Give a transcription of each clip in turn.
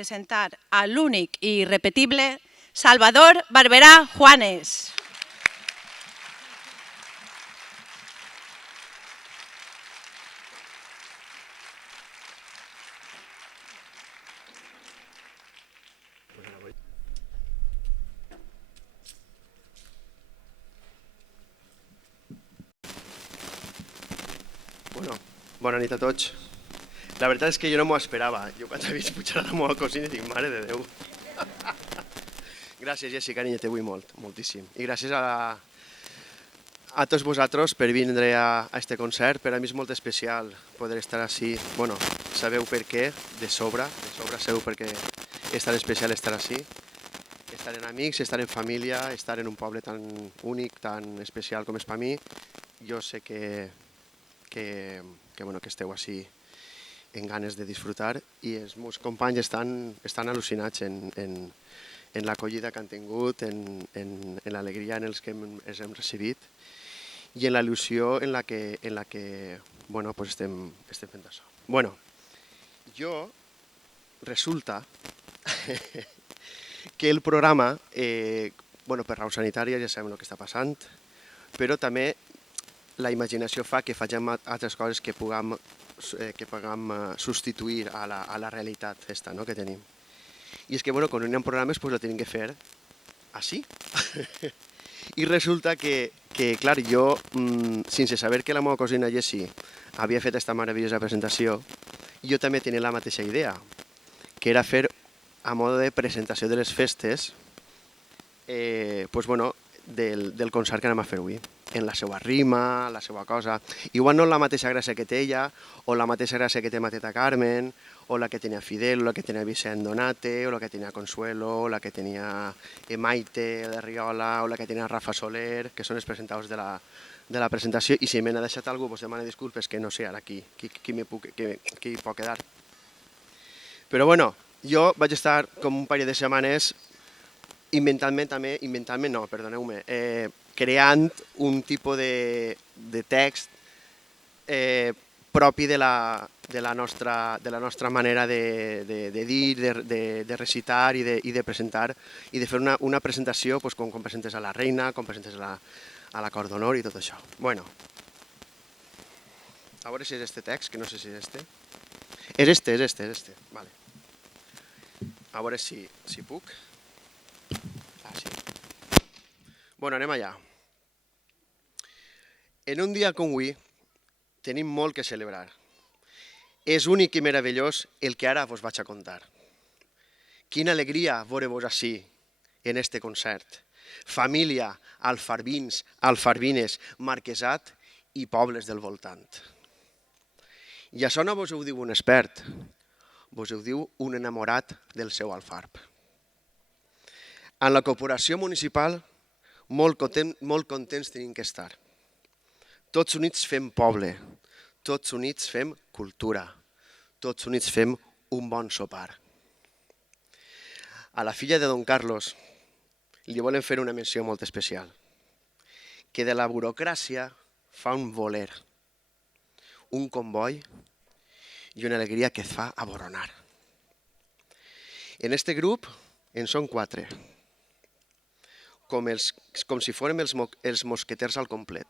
presentar a l'únic i irrepetible Salvador Barberá Juanes. Bueno, bona nit a tots. La veritat és que jo no m'ho esperava. Jo quan he vist pujar a la meva cosina dic, mare de Déu. Gràcies, Jessi, carinyo, te vull molt, moltíssim. I gràcies a tots vosaltres per vindre a este concert. Per a mi és molt especial poder estar així. Bueno, sabeu per què, de sobre sabeu per què és tan especial estar així. Estar en amics, estar en família, estar en un poble tan únic, tan especial com és per mi. Jo sé que esteu així en ganes de disfrutar i els meus companys estan al·lucinats en l'acollida que han tingut, en l'alegria en els que els hem recibit i en la il·lusió en la que estem fent això. Bueno, jo resulta que el programa, per raons sanitàries ja sabem el que està passant, però també la imaginació fa que facem altres coses que puguem substituir a la realitat aquesta que tenim. I és que quan no hi ha programes ho tenim que fer així. I resulta que clar, jo, sense saber que la meva cosina Jessi havia fet aquesta meravellosa presentació, jo també tenia la mateixa idea, que era fer a mode de presentació de les festes del concert que anem a fer avui, en la seva rima, la seva cosa. Igual no la mateixa gràcia que té ella, o la mateixa gràcia que té Mateta Carmen, o la que tenia Fidel, o la que tenia Vicent Donate, o la que tenia Consuelo, o la que tenia Maite de Riola, o la que tenia Rafa Soler, que són els presentadors de la presentació, i si me n'ha deixat algú, demano disculpes, que no sé ara qui pot quedar. Però bueno, jo vaig estar com un parell de setmanes creant un tipus de text propi de la nostra manera de dir, de recitar i de presentar, i de fer una presentació com presentes a la reina, com presentes a la cort d'honor i tot això. Bueno, a veure si és este text, que no sé si és este. És este. Vale. A veure si puc. Ah, sí. Bueno, anem allà. En un dia com avui tenim molt que celebrar. És únic i meravellós el que ara vos vaig a contar. Quina alegria veure-vos així, en este concert. Família, alfarbins, alfarbines, marquesat i pobles del voltant. I això no vos ho diu un expert, vos ho diu un enamorat del seu alfarb. En la corporació municipal molt contents tenim que estar. Tots units fem poble, tots units fem cultura, tots units fem un bon sopar. A la filla de Don Carlos li volem fer una menció molt especial, que de la burocràcia fa un voler, un comboi i una alegria que et fa aboronar. En este grup en són 4, com si fórem els mosqueters al complet.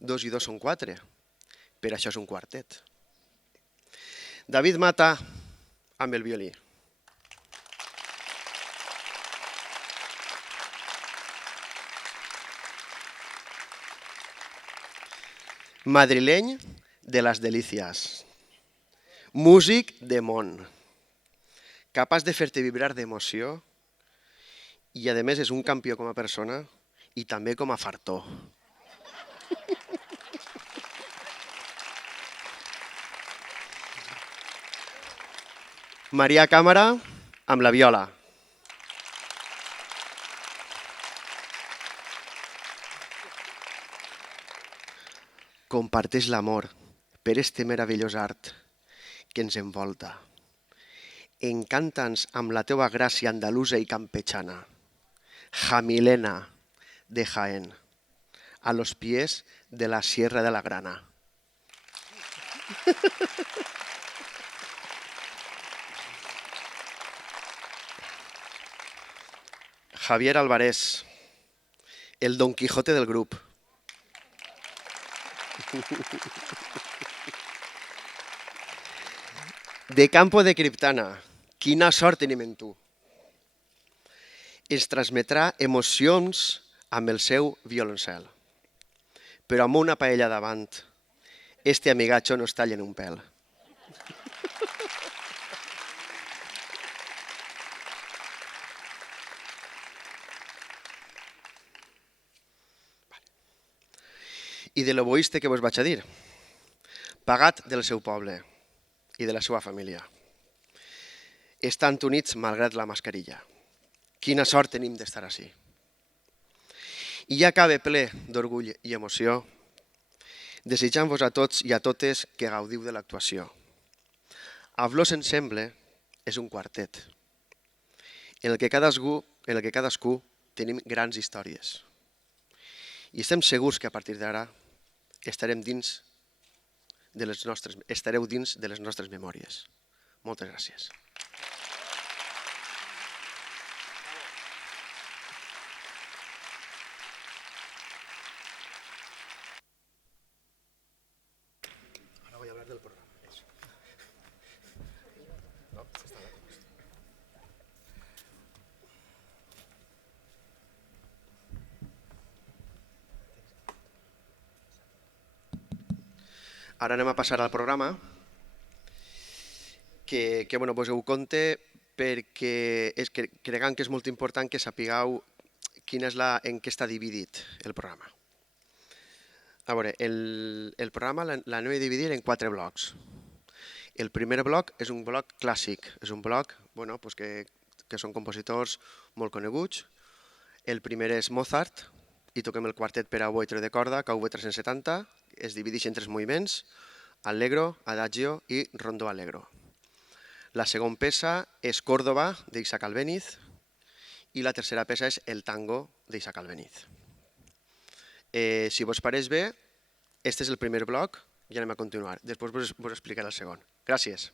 2 i 2 són 4, per això és un quartet. David Mata amb el violí. Madrileny de las delicias. Músic de món. Capaç de fer-te vibrar d'emoció i, a més, és un campió com a persona i també com a fartó. Maria Càmera amb la viola. Comparteix l'amor per este meravellós art que ens envolta. Encanta'ns amb la teua gràcia andalusa i campechana. Jamilena de Jaén, a los pies de la Sierra de la Grana. Javier Alvarez, el Don Quijote del grup. De Campo de Criptana, quina sort tenim en tu. Ens transmetrà emocions amb el seu violoncel. Però amb una paella davant, este amigatxo no es talla en un pèl. I de l'oboista que vos vaig a dir, pagat del seu poble i de la seva família. Estan units malgrat la mascarilla. Quina sort tenim d'estar així. I ja acaba ple d'orgull i emoció, desitjant-vos a tots i a totes que gaudiu de l'actuació. Avlos Ensemble és un quartet en el que cadascú tenim grans històries. I estem segurs que a partir d'ara estareu dins de les nostres memòries. Moltes gràcies. Ahora voy a hablar del programa. Ara anem a passar al programa que vos ho conte perquè creguem que és molt important que sapigueu en què està dividit el programa. A veure, el programa l'anem a dividir en 4 blocs. El primer bloc és un bloc clàssic, és un bloc que són compositors molt coneguts. El primer és Mozart i toquem el quartet per a oboè i trio de corda, KV 370, es divideix en 3 moviments, Allegro, Adagio i Rondó Allegro. La segona peça és Córdoba, d'Isaac Albéniz, i la tercera peça és El Tango, d'Isaac Albéniz. Si vos pareix bé, este és el primer bloc i anem a continuar. Després vos explicaré el segon. Gràcies.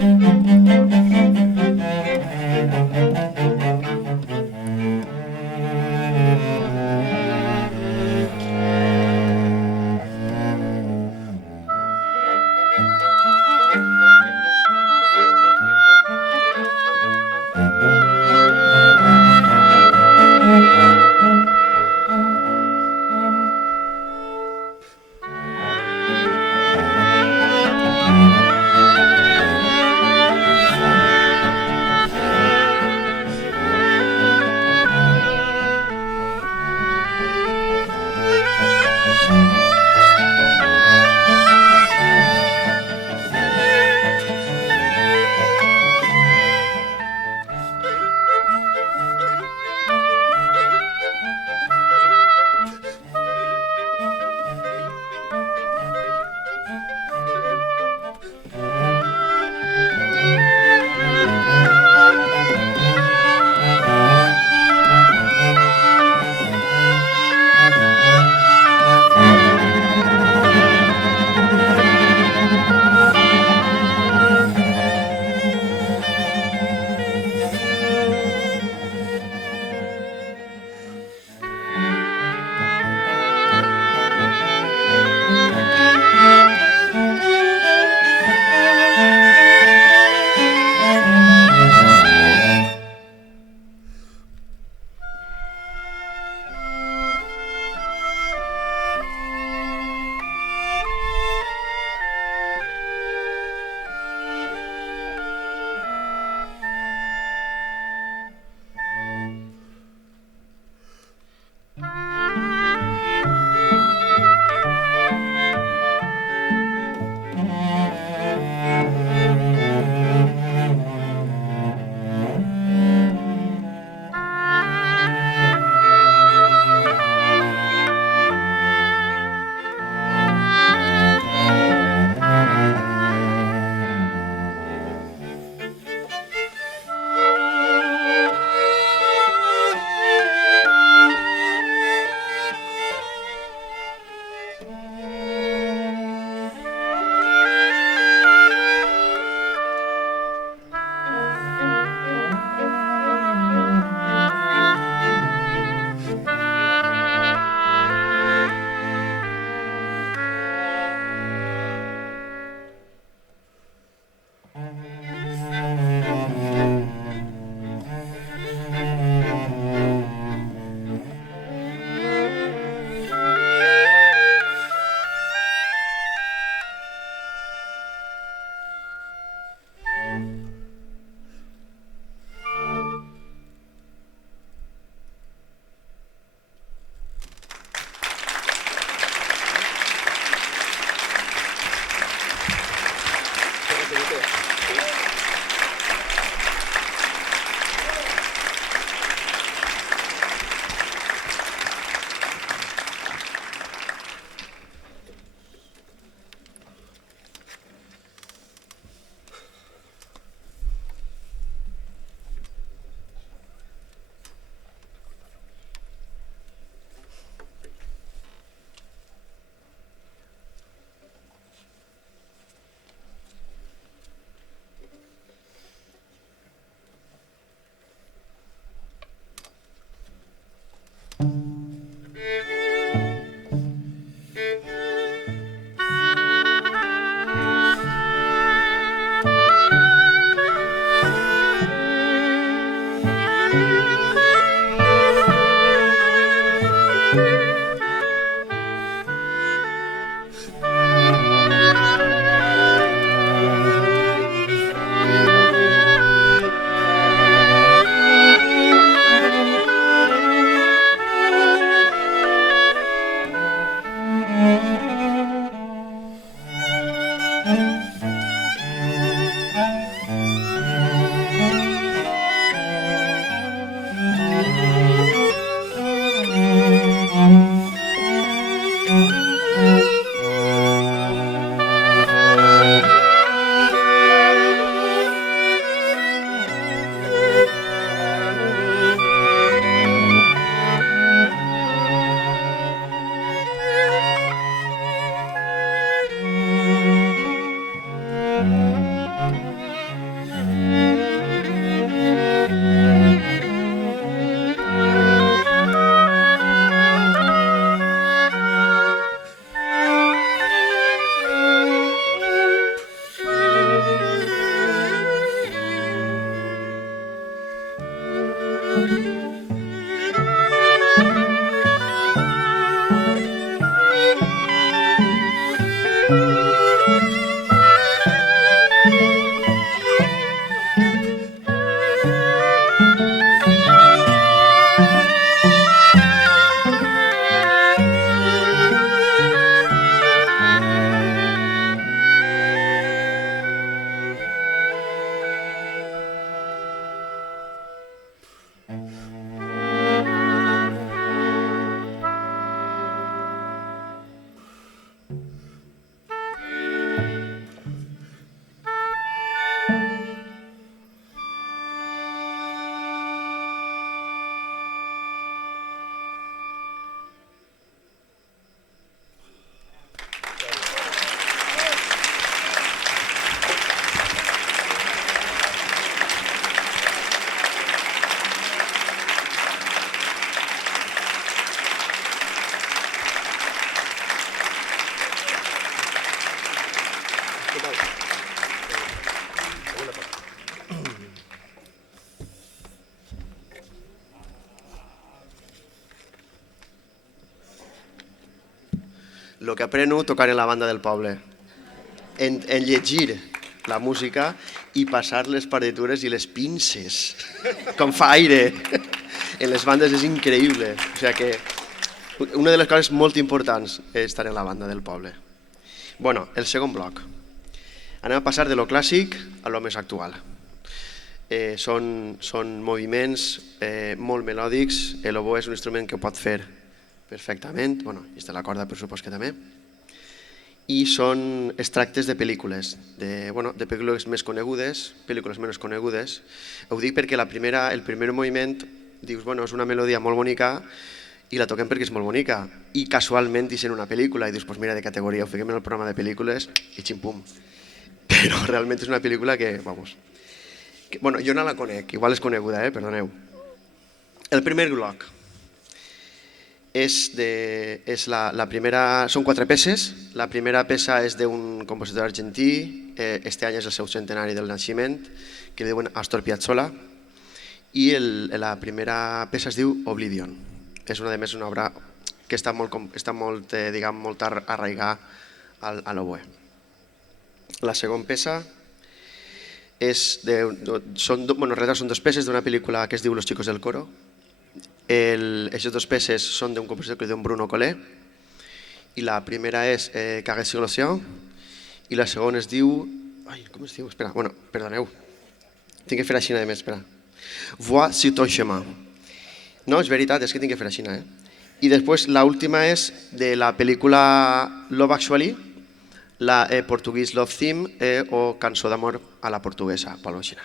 Gracias. El que apreno tocant en la banda del poble, en llegir la música i passar les partitures i les pinces, com fa aire, en les bandes és increïble. O sigui que una de les coses molt importants és estar en la banda del poble. Bueno, el segon bloc. Anem a passar de lo clàssic a lo més actual. Són moviments molt melòdics, l'oboe és un instrument que ho pot fer perfectament, bueno, i està la corda per supòs que també, i són extractes de pel·lícules, de pel·lícules més conegudes, pel·lícules menys conegudes. Ho dic perquè el primer moviment dius, bueno, és una melodia molt bonica i la toquem perquè és molt bonica, i casualment dicen una pel·lícula i dius, pues mira, de categoria, ho fiquem en el programa de pel·lícules i xim-pum. Però realment és una pel·lícula que, vamos, bueno, jo no la conec, igual és coneguda, perdoneu. El primer bloc. Són 4 peces. La primera peça és d'un compositor argentí, este any és el seu centenari del naixement, que li diuen Astor Piazzolla, i la primera peça es diu Oblivion. És una obra que està molt arraigada a l'oboe. La segona peça són 2 peces d'una pel·lícula que es diu Los chicos del coro. Aquestes 2 peces són d'un compositor que es diu Bruno Collet, i la primera és Carré sur l'océan i la segona es diu... com es diu? Espera, perdoneu, tinc que fer així, espera. Vois sur ton chemin. No, és veritat, és que tinc que fer així. I després l'última és de la pel·lícula Love Actually, la portuguès Love Theme o Cançó d'amor a la portuguesa, Palogina.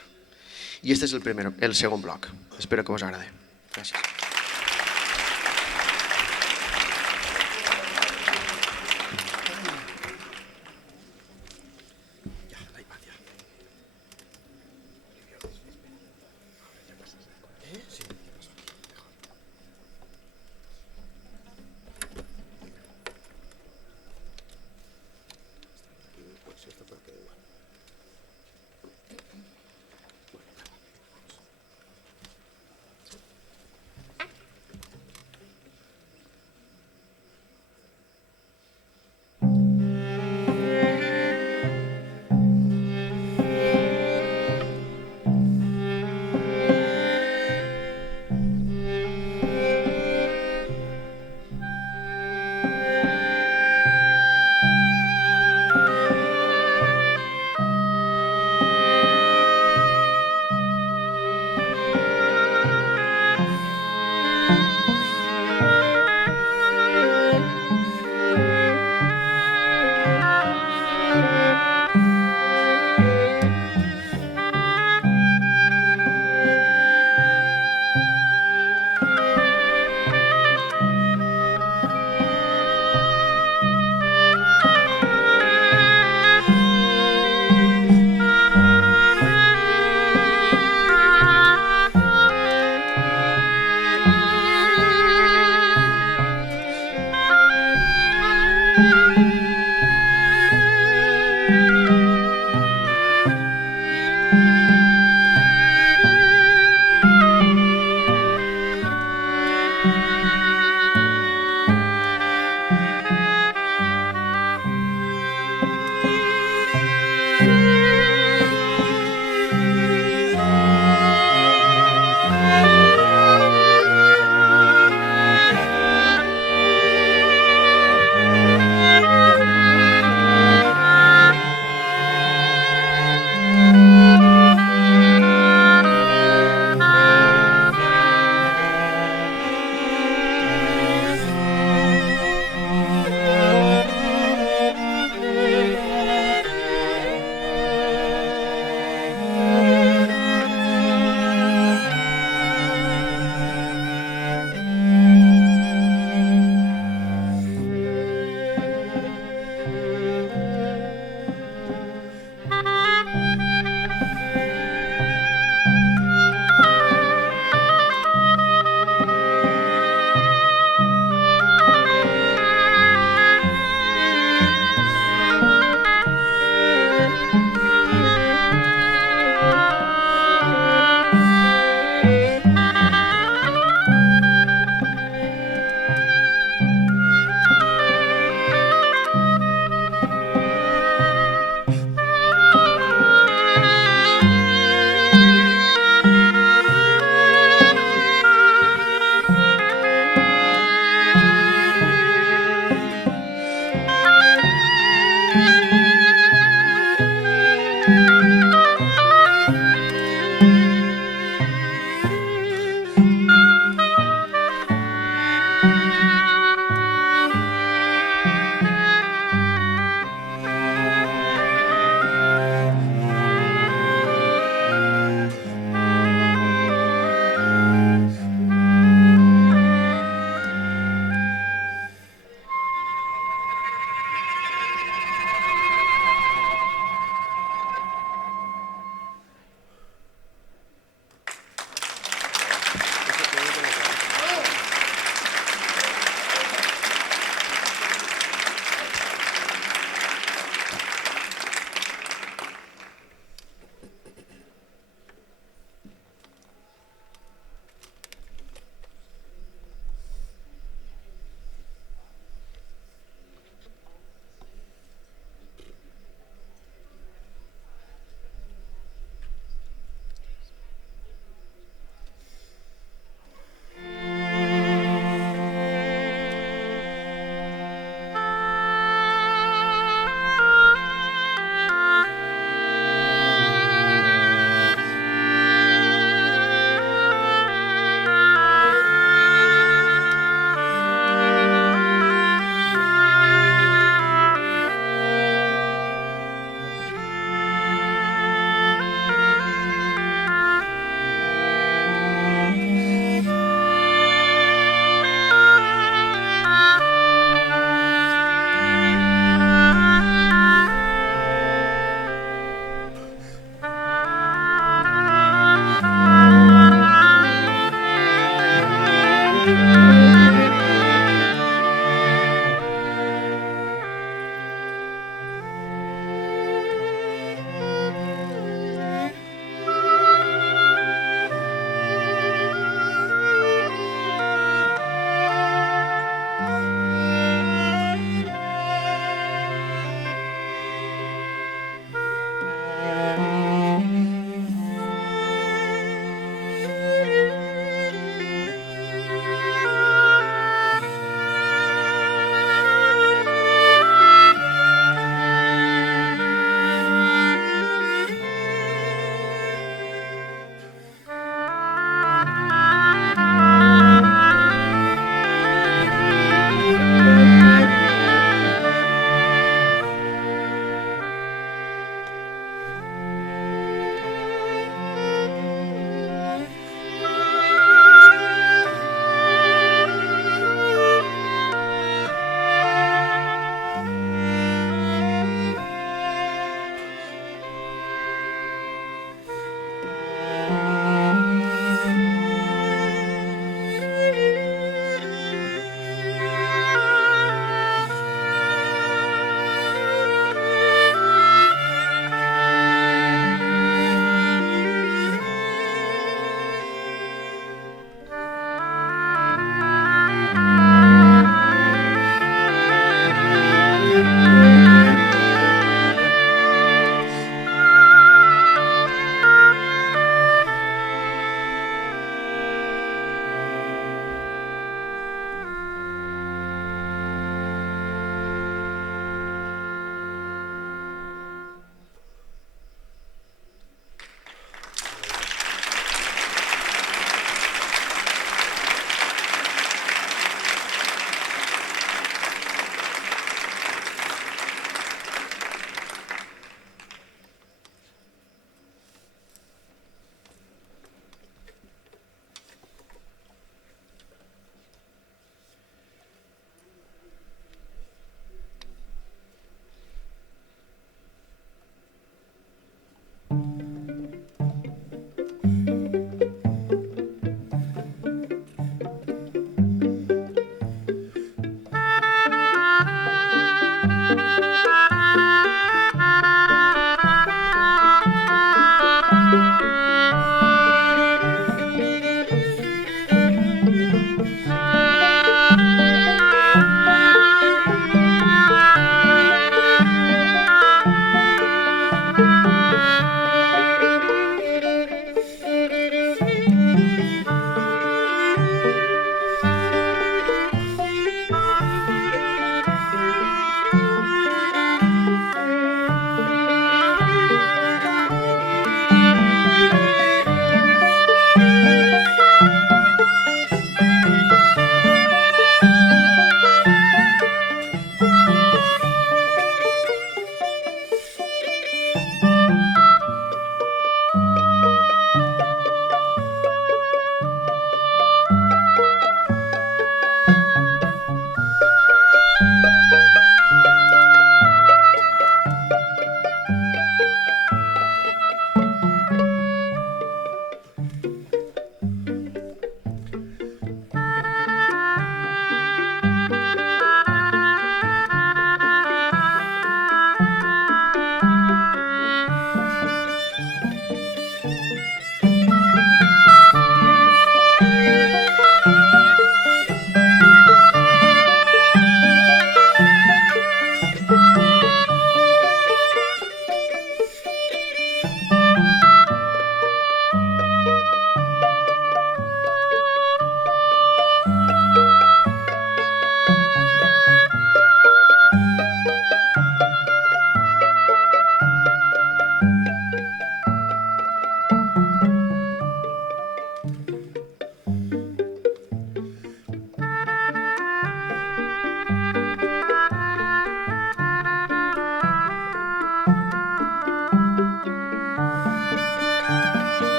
I aquest és el segon bloc. Espero que us agradi. Gràcies.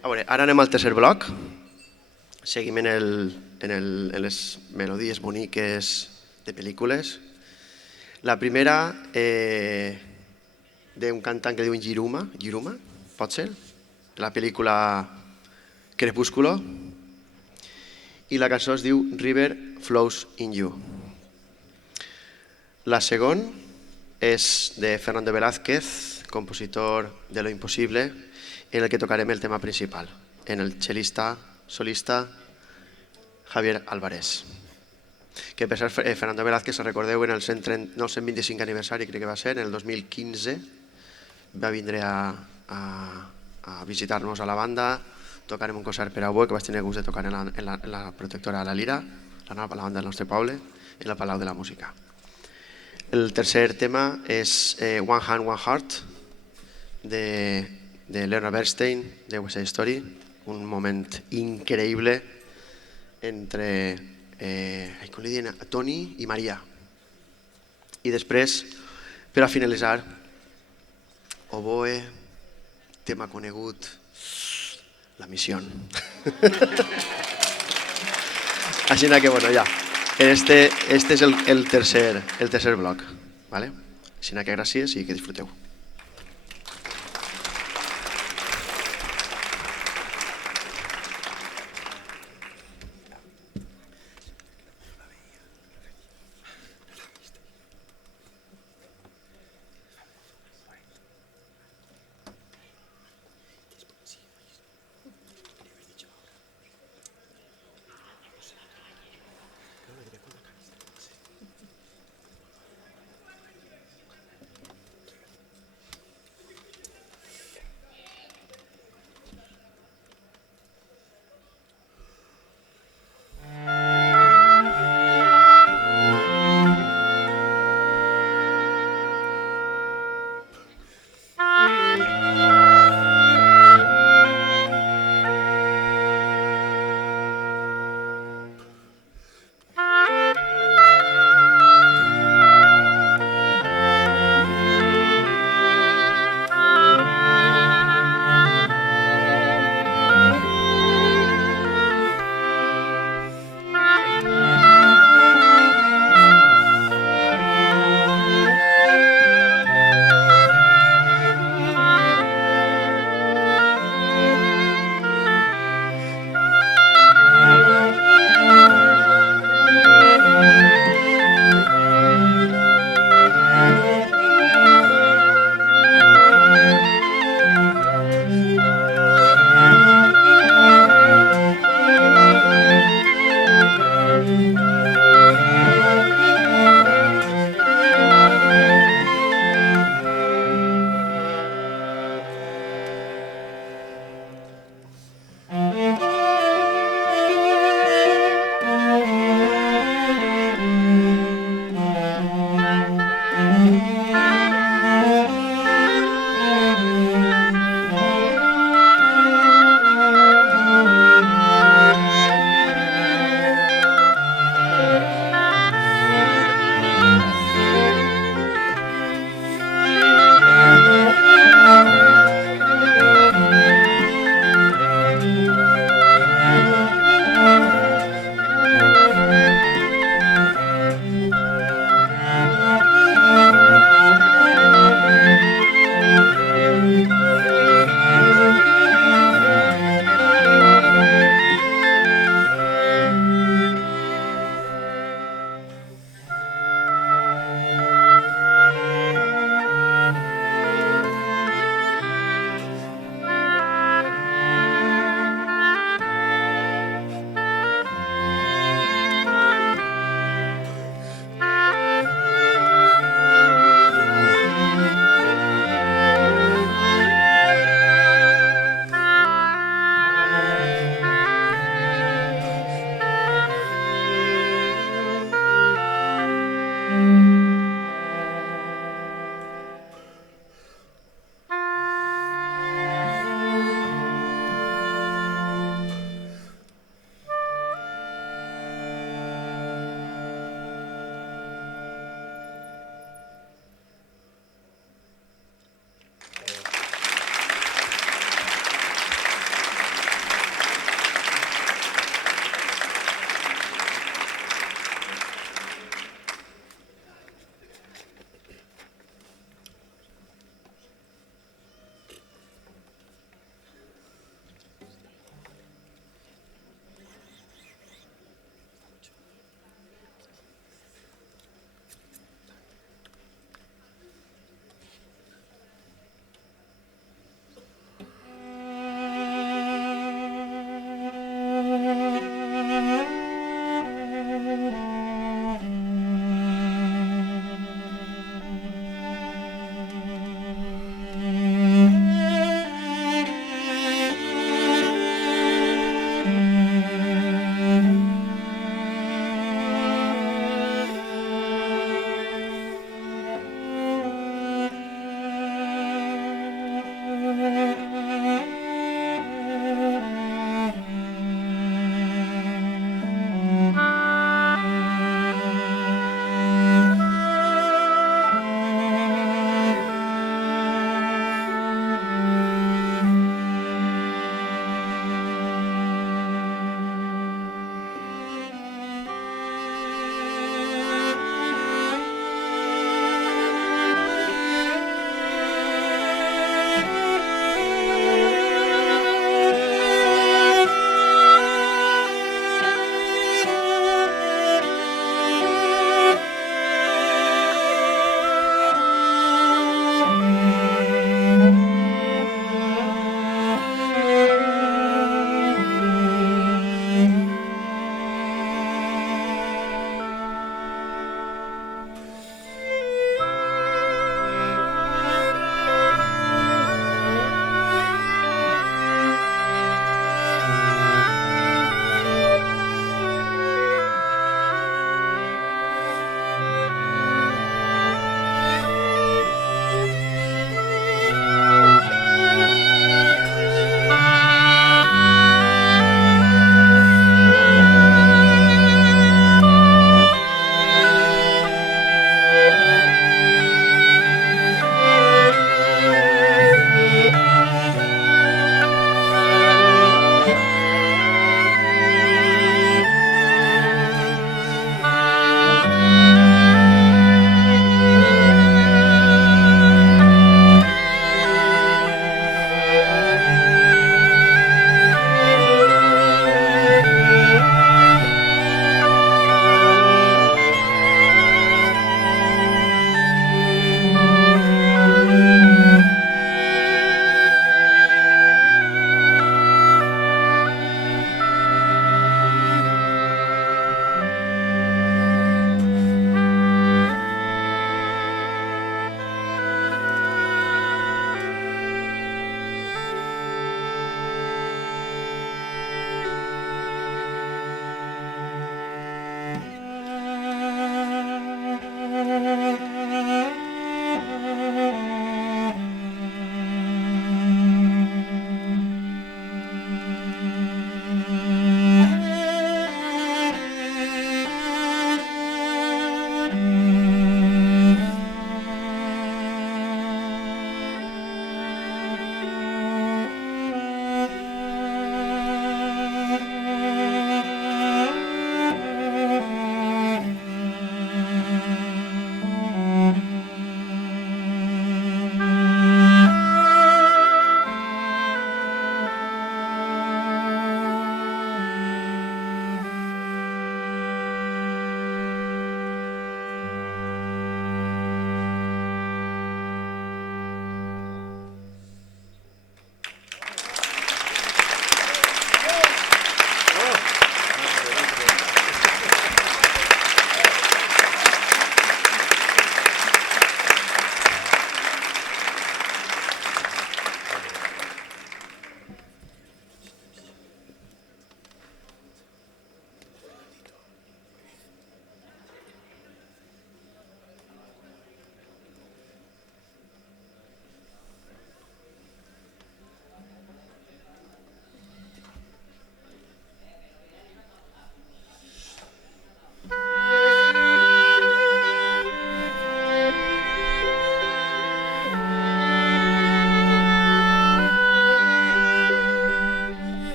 A veure, ara anem al tercer bloc. Seguim en les melodies boniques de pel·lícules. La primera d'un cantant que diuen Giruma, pot ser? De la pel·lícula Crepúsculo. I la cançó es diu River Flows in You. La segona és de Fernando Velázquez, compositor de Lo Imposible, en el que tocarem el tema principal, en el cel·lista solista Javier Álvarez. Que per cert, Fernando Velázquez, si recordeu, en el 125 aniversari, crec que va ser, en el 2015, va vindre a visitar-nos a la banda, tocarem un concert per a oboe, que vaig tenir el gust de tocar en la protectora de la Lira, la banda del nostre poble, en el Palau de la Música. El tercer tema és One Hand, One Heart, de Leonard Bernstein, de West Side Story, un moment increïble entre com li diuen, Toni i Maria. I després, per a finalitzar, oboe, tema conegut, La Misión. Així que, bueno, ja. Este és el tercer bloc. Així que gràcies i que disfruteu.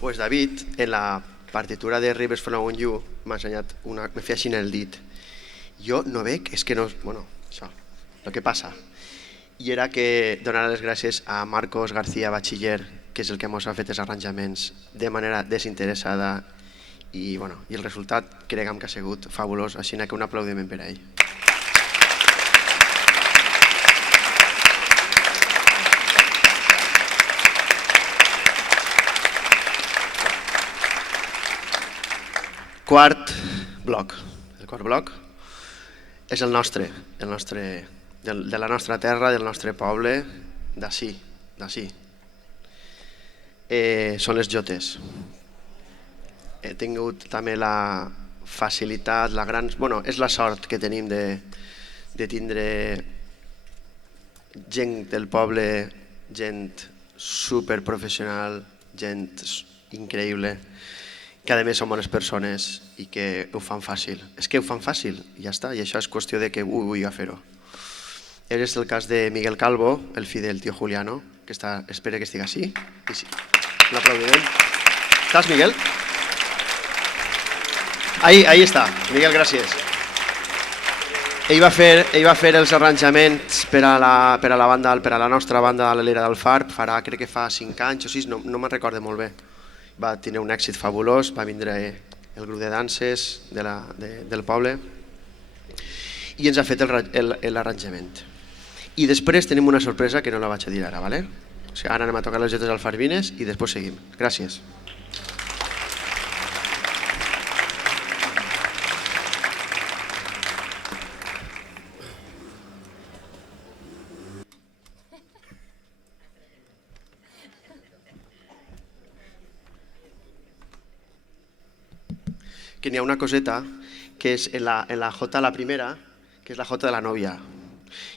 Pues David, en la partitura de Rivers Flow on You, m'ha ensenyat me feia així en el dit. Jo no veig, és que no... Bueno, això, el que passa. I era que donar les gràcies a Marcos García Bachiller, que és el que ens ha fet els arranjaments de manera desinteressada i, bueno, i el resultat creguem que ha sigut fabulós, així que un aplaudiment per a ell. Quart bloc. El quart bloc és el nostre, de la nostra terra, del nostre poble, d'ací. Són les jotes. He tingut també la facilitat, és la sort que tenim de tindre gent del poble, gent superprofessional, gent increïble, que a més són bones persones i que ho fan fàcil. És que ho fan fàcil i ja està, i això és qüestió de que vull a fer-ho. És el cas de Miguel Calvo, el fill del tio Juliano, que espera que estigui així. L'aplaudiment. ¿Estàs, Miguel? Ahí està. Miguel, gràcies. Ell va fer els arranjaments per a la nostra banda de l'Era del Far, crec que fa 5 anys o 6, no me'n recordo molt bé. Va tenir un èxit fabulós, va vindre el grup de danses del poble i ens ha fet l'arranjament. I després tenim una sorpresa que no la vaig a dir ara, ¿vale? O sigui, ara anem a tocar les jotes alfarvines i després seguim. Gràcies. Que n'hi ha una coseta que és en la jota, la primera, que és la jota de la nòvia.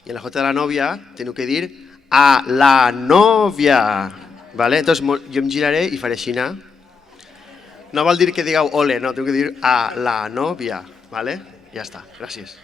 I en la jota de la nòvia teniu que dir a la nòvia. Entonces jo em giraré i faré així. No vol dir que digueu ole, no, teniu que dir a la nòvia. Ja està, gràcies.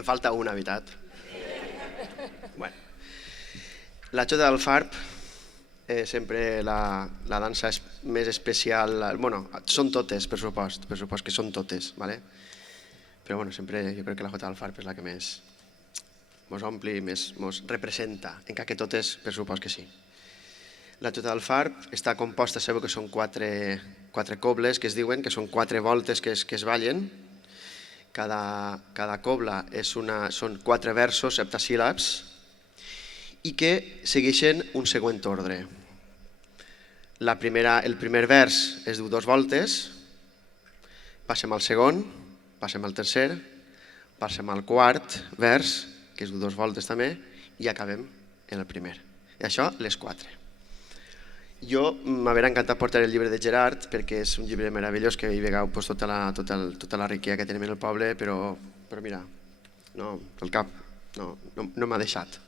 Em falta una, veritat. Bueno. La Jota del Farb, sempre la dansa més especial, bueno, són totes, per supost que són totes, ¿vale? Però bueno, sempre jo crec que la Jota del Farb és la que més mos ompli, més mos representa, encara que totes, per supost que sí. La Jota del Farb està composta, sabeu que són quatre cobles que es diuen, que són 4 voltes que es ballen. Cada cobla són 4 versos heptasíl·labs i que segueixen un següent ordre. El primer vers es diu 2 voltes, passem al segon, passem al tercer, passem al quart vers, que es diu 2 voltes també, i acabem en el primer. I això, les 4. Jo m'haurà encantat portar el llibre de Gerard perquè és un llibre meravellós que hi vegeu tota la riquesa que tenim en el poble, però mira, el cap no m'ha deixat.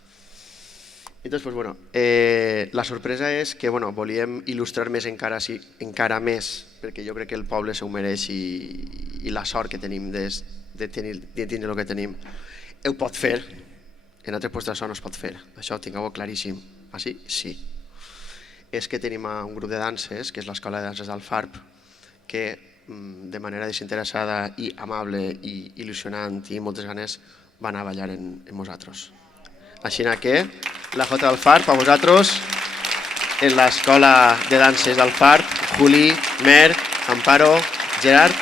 La sorpresa és que volíem il·lustrar més encara més, perquè jo crec que el poble s'ho mereix i la sort que tenim de tindre el que tenim. Ho pot fer, en altres llocs això no es pot fer, això ho tingueu claríssim. Així? Sí. És que tenim un grup de danses, que és l'Escola de Danses del Farb, que de manera desinteressada i amable i il·lusionant i amb moltes ganes van a ballar en nosaltres. Així que la Jota del Farb a vosaltres, en l'Escola de Danses del Farb, Juli, Mer, Amparo, Gerard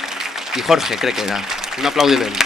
i Jorge, crec que era. Un aplaudiment.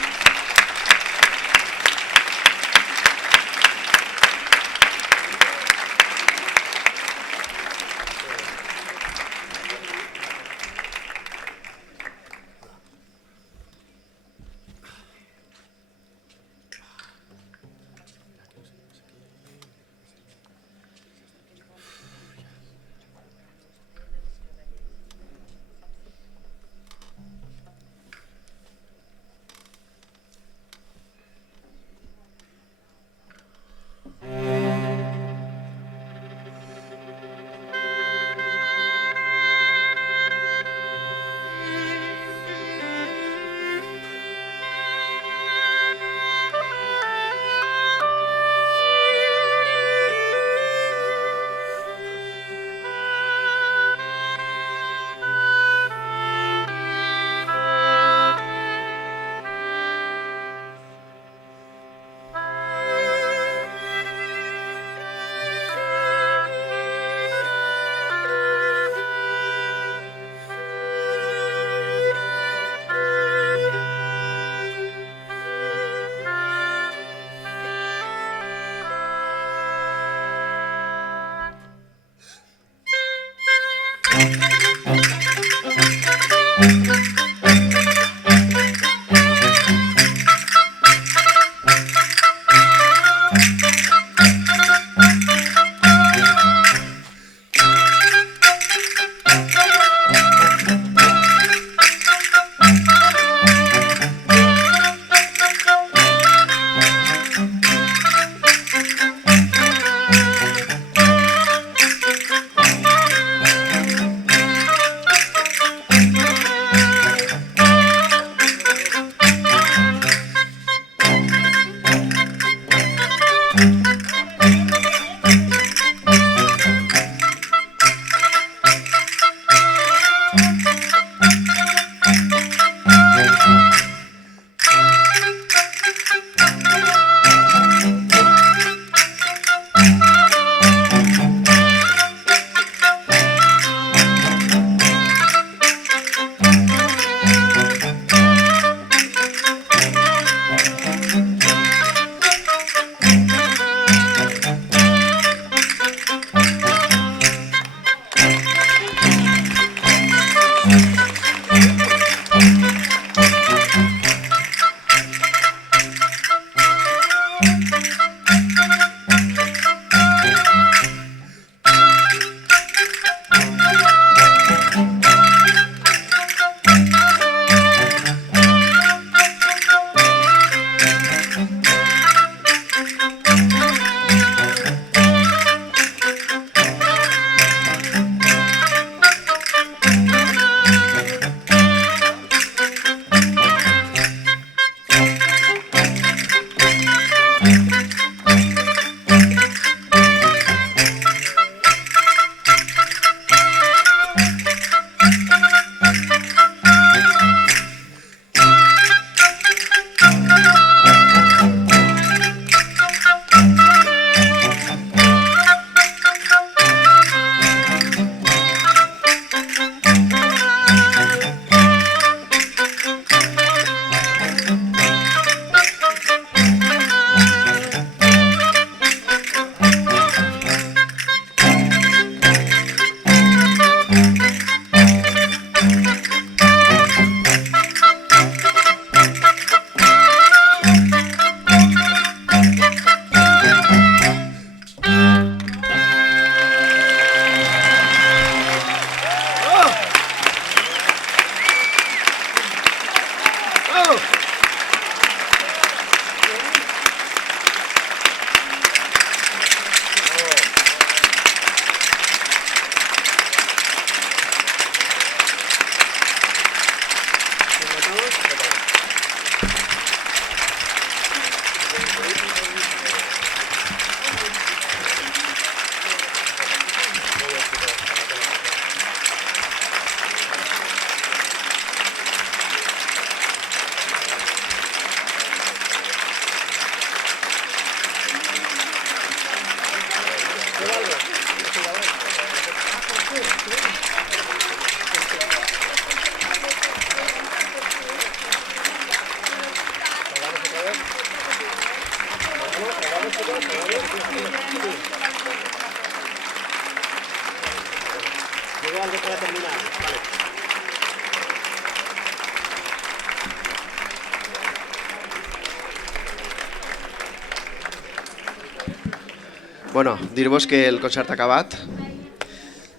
Bueno, dir-vos que el concert ha acabat.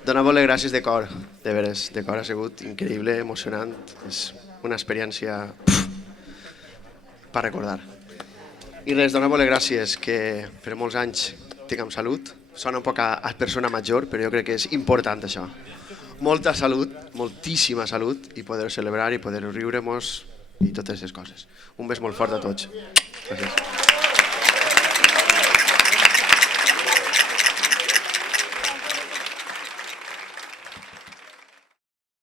Donar-vos les gràcies de cor, de veres, de cor, ha sigut increïble, emocionant, és una experiència per recordar. I res, donar-vos les gràcies, que per molts anys tinguem salut. Sona un poc a persona major, però jo crec que és important això. Molta salut, moltíssima salut, i poder celebrar i poder riure-nos i totes aquestes coses. Un bes molt fort a tots. Gràcies.